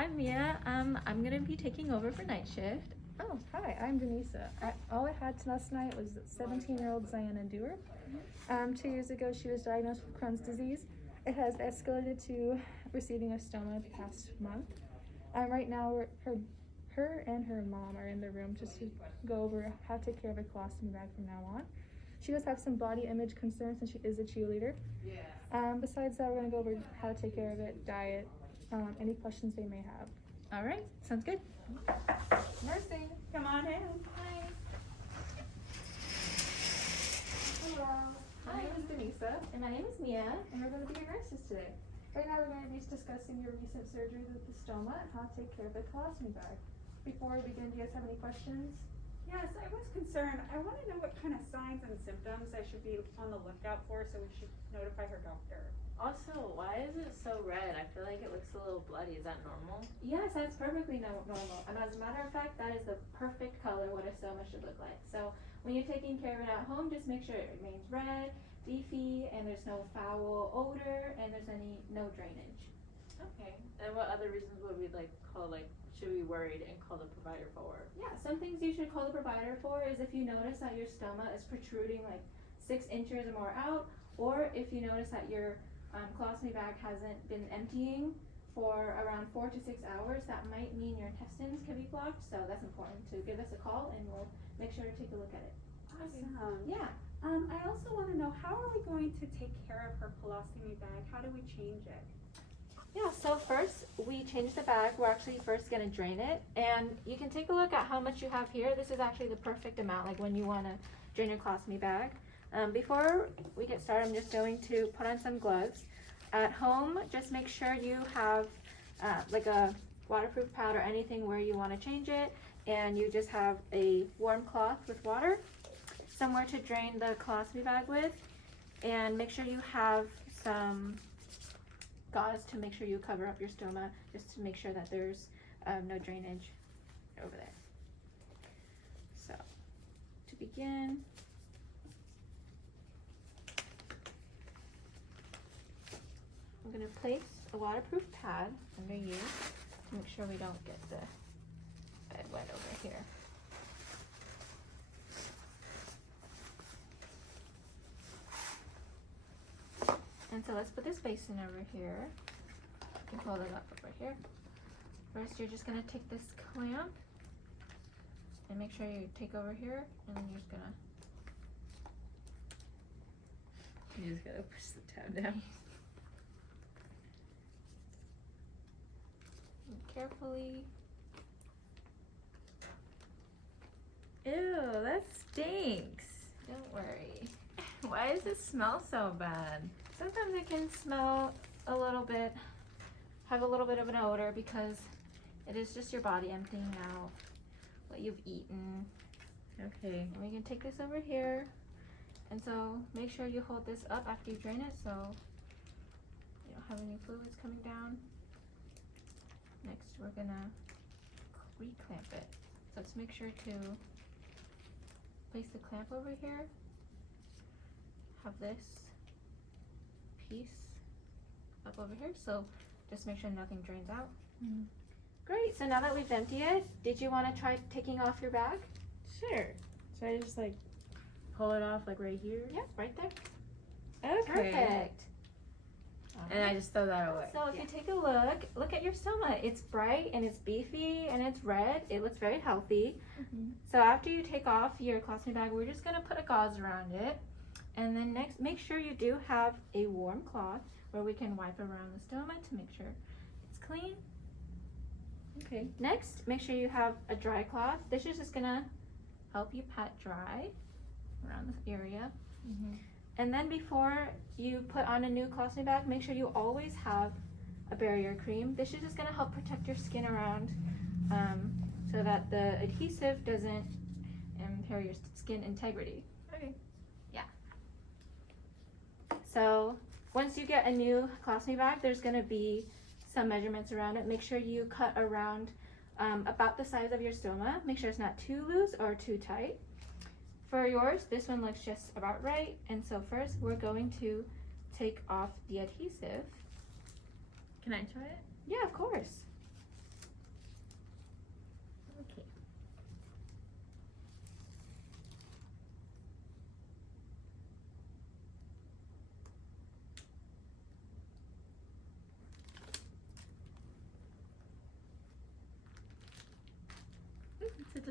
I'm Mia. I'm gonna be taking over for night shift. Oh, hi, I'm Denisa. All I had last night was 17-year-old Ziana Dewar. 2 years ago, she was diagnosed with Crohn's disease. It has escalated to receiving a stoma the past month. Right now, her and her mom are in the room just to go over how to take care of a colostomy bag from now on. She does have some body image concerns since she is a cheerleader. Besides that, we're going to go over how to take care of it, diet, any questions they may have. All right, sounds good. Nursing. Come on in. Hi. Hello. My name is Denisa. And my name is Mia. And we're going to be your nurses today. Right now we're going to be discussing your recent surgery with the stoma and how to take care of the colostomy bag. Before we begin, do you guys have any questions? Yes, I was concerned. I want to know what kind of signs and symptoms I should be on the lookout for, so we should notify her doctor. Also, why is it so red? I feel like it looks a little bloody. Is that normal? Yes, that's perfectly normal. And as a matter of fact, that is the perfect color what a stoma should look like. So when you're taking care of it at home, just make sure it remains red, beefy, and there's no foul odor, and there's no drainage. Okay. And what other reasons would we should we be worried and call the provider for? Yeah, some things you should call the provider for is if you notice that your stoma is protruding like 6 inches or more out, or if you notice that your colostomy bag hasn't been emptying for around 4 to 6 hours, that might mean your intestines could be blocked. So that's important to give us a call, and we'll make sure to take a look at it. Awesome. Yeah. I also want to know, how are we going to take care of her colostomy bag? How do we change it? Yeah, so first we change the bag. We're actually first going to drain it, and you can take a look at how much you have here. This is actually the perfect amount, like when you want to drain your colostomy bag. Before we get started, I'm just going to put on some gloves. At home, just make sure you have like a waterproof pad or anything where you want to change it, and you just have a warm cloth with water, somewhere to drain the colostomy bag with, and make sure you have some gauze to make sure you cover up your stoma, just to make sure that there's no drainage over there. So, to begin, I'm going to place a waterproof pad under you to make sure we don't get the bed wet over here. And so let's put this basin over here. You can hold it up over here. First, you're just gonna take this clamp and make sure you take over here, and then you're just gonna. You just gotta push the tab down. And carefully. Ew, that stinks. Don't worry. Why does it smell so bad? Sometimes it can smell a little bit, have a little bit of an odor because it is just your body emptying out what you've eaten. Okay. And we can take this over here. And so make sure you hold this up after you drain it so you don't have any fluids coming down. Next, we're gonna re-clamp it. So let's make sure to place the clamp over here. Have this piece up over here, so just make sure nothing drains out. Great, so now that we've emptied it, did you want to try taking off your bag? Sure. Should I just like pull it off like right here? Yeah, right there. Okay. Perfect. And I just throw that away. So if you take a look at your stoma. It's bright and it's beefy and it's red. It looks very healthy. So after you take off your colostomy bag, we're just gonna put a gauze around it. And then next, make sure you do have a warm cloth where we can wipe around the stoma to make sure it's clean. Okay. Next, make sure you have a dry cloth. This is just gonna help you pat dry around this area. And then before you put on a new colostomy bag, make sure you always have a barrier cream. This is just gonna help protect your skin around so that the adhesive doesn't impair your skin integrity. Okay. So once you get a new colostomy bag, there's gonna be some measurements around it. Make sure you cut around about the size of your stoma. Make sure it's not too loose or too tight. For yours, this one looks just about right. And so first, we're going to take off the adhesive. Can I try it? Yeah, of course.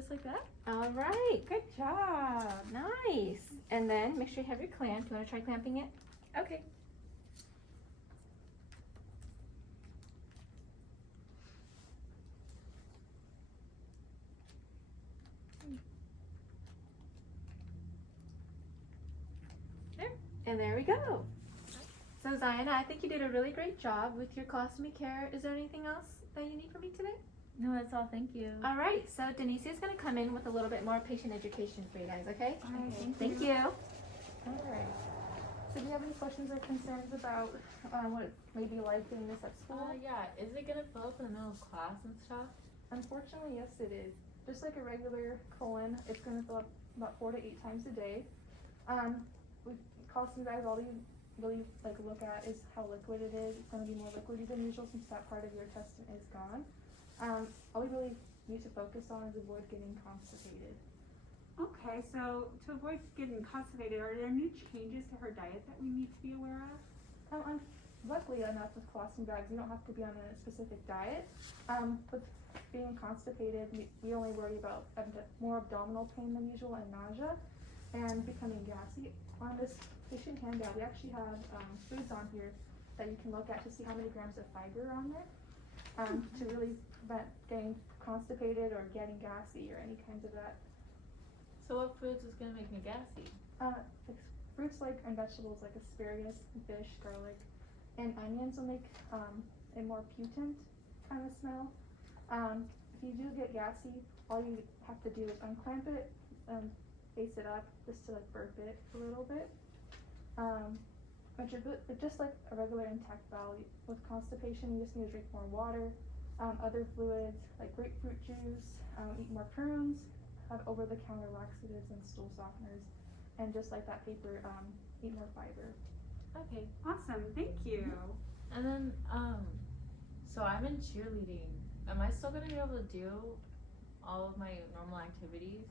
just like that. All right. Good job. Nice. And then make sure you have your clamp. Do you want to try clamping it? Okay. And there we go. So Zion, I think you did a really great job with your colostomy care. Is there anything else that you need from me today? No, that's all. Thank you. All right. So Denise is going to come in with a little bit more patient education for you guys. Okay? All right, Thank you. All right. So do you have any questions or concerns about what it may be like doing this at school? Yeah, is it gonna fill up in the middle of class and stuff? Unfortunately, yes, it is. Just like a regular colon, it's going to fill up about 4 to 8 times a day. With colostomy bags, all you really look at is how liquid it is. It's going to be more liquidy than usual since that part of your intestine is gone. All we really need to focus on is avoid getting constipated. Okay, so to avoid getting constipated, are there new changes to her diet that we need to be aware of? Luckily enough, with colostomy bags, you don't have to be on a specific diet. With being constipated, we only worry about more abdominal pain than usual and nausea, and becoming gassy. On this patient handout, we actually have foods on here that you can look at to see how many grams of fiber are on there, to really prevent getting constipated or getting gassy or any kinds of that. So what foods is gonna make me gassy? Fruits and vegetables like asparagus, fish, garlic, and onions will make a more pungent kind of smell. If you do get gassy, all you have to do is unclamp it and face it up just to burp it a little bit. But just like a regular intact bowel, with constipation, you just need to drink more water, other fluids like grapefruit juice, eat more prunes, have over-the-counter laxatives and stool softeners, and just like that paper, eat more fiber. Okay. Awesome, thank you. And then, so I'm in cheerleading. Am I still gonna be able to do all of my normal activities?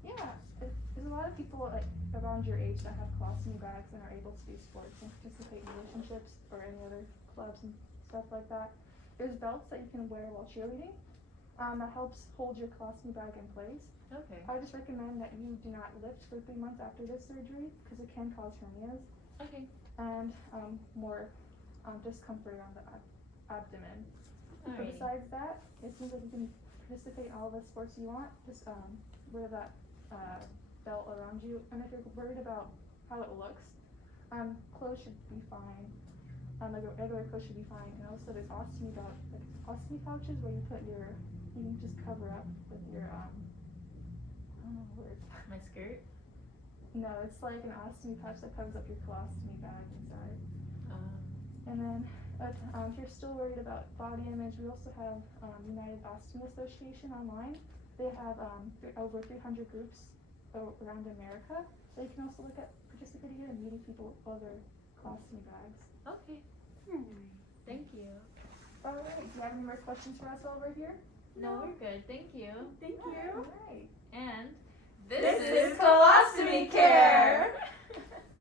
Yeah, there's a lot of people around your age that have colostomy bags and are able to do sports and participate in relationships or any other clubs and stuff like that. There's belts that you can wear while cheerleading. That helps hold your colostomy bag in place. Okay. I just recommend that you do not lift for 3 months after this surgery because it can cause hernias Okay. and more discomfort on the abdomen. But Alright. besides that, it seems like you can participate in all the sports you want. Just wear that belt around you. And if you're worried about how it looks, clothes should be fine. Like a regular clothes should be fine. And also there's ostomy pouches where you can just cover up with your I don't know the word. My skirt? No, it's like an ostomy pouch that covers up your colostomy bag inside. And then, if you're still worried about body image, we also have United Ostomy Association online. They have over 300 groups around America. So you can also look at participating in and meeting people with other colostomy bags. Okay. Thank you. Alright, do you have any more questions for us while we're here? No, we're good. Thank you. Thank you. Alright. And This is Colostomy Care.